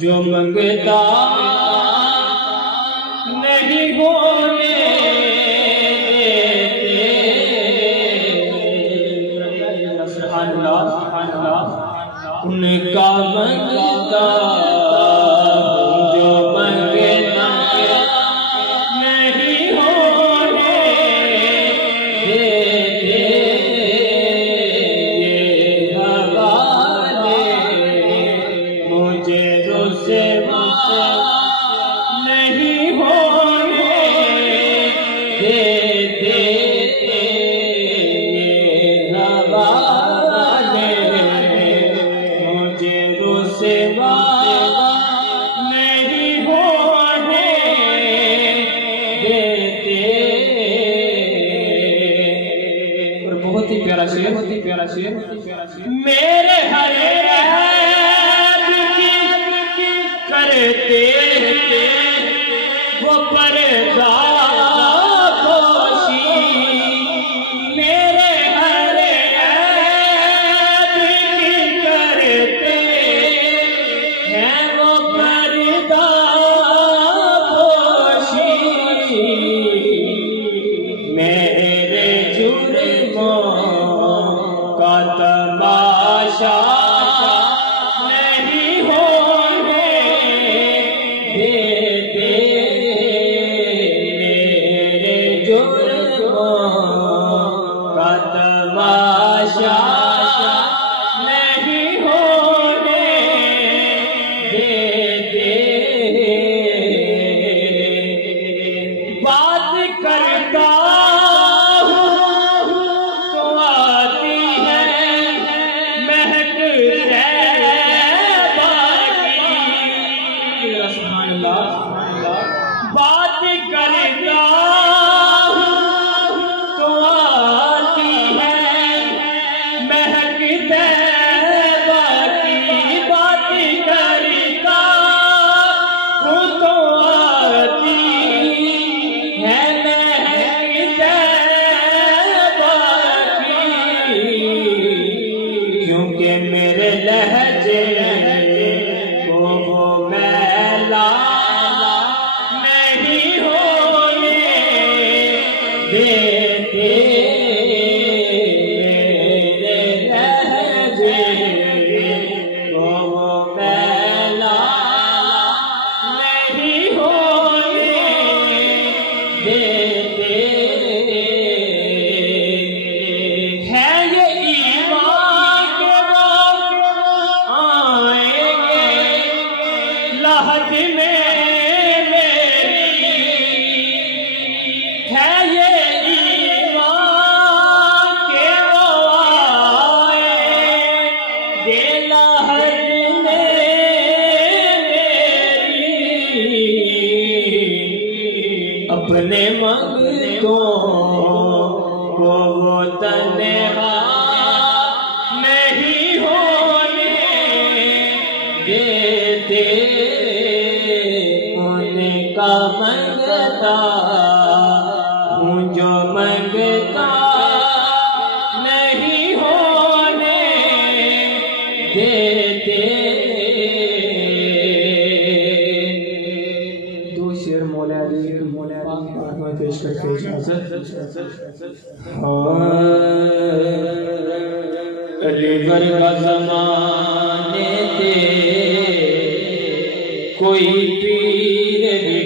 जो मंगता नहीं होने उनका मंगता जो मंगता नहीं होने देते हवाले मुझे रुसवा नहीं होने देते हवाले मुझे रुसवा नहीं होने देते। और बहुत ही प्यारा शेर, बहुत ही प्यारा शेर। मेरे हर ऐब की करते वो पर्दा पोशी, मेरे हर ऐब की करते हैं वो पर्दा पोशी। मेरे जुर्मों का तमाशा नहीं होने देते, मेरे जुर्मों का तमाशा नहीं होने देते। बात करता हूँ तो आती है महक तैबा की। सुभान अल्लाह। बात करता हूँ तो आती है महक तैबा की। बात करता हूँ तो आती है महक तैबा की, क्योंकि मेरे लहजे को वो मैला नहीं होने देते, मेरे लहजे को वो मैला नहीं होने देते। है ये ईमान के वो आएंगे लहद में मेरी, है ये ईमान के वो आएंगे लहद में मेरी। अपने मंगतों को वो तन्हा नहीं होने देते, उनका मंगता हूँ जो मंगता नहीं होने देते। दो शेर मौला अली में पेश करके इजाजत। अली वर्गा ज़माने ते कोई पीर भी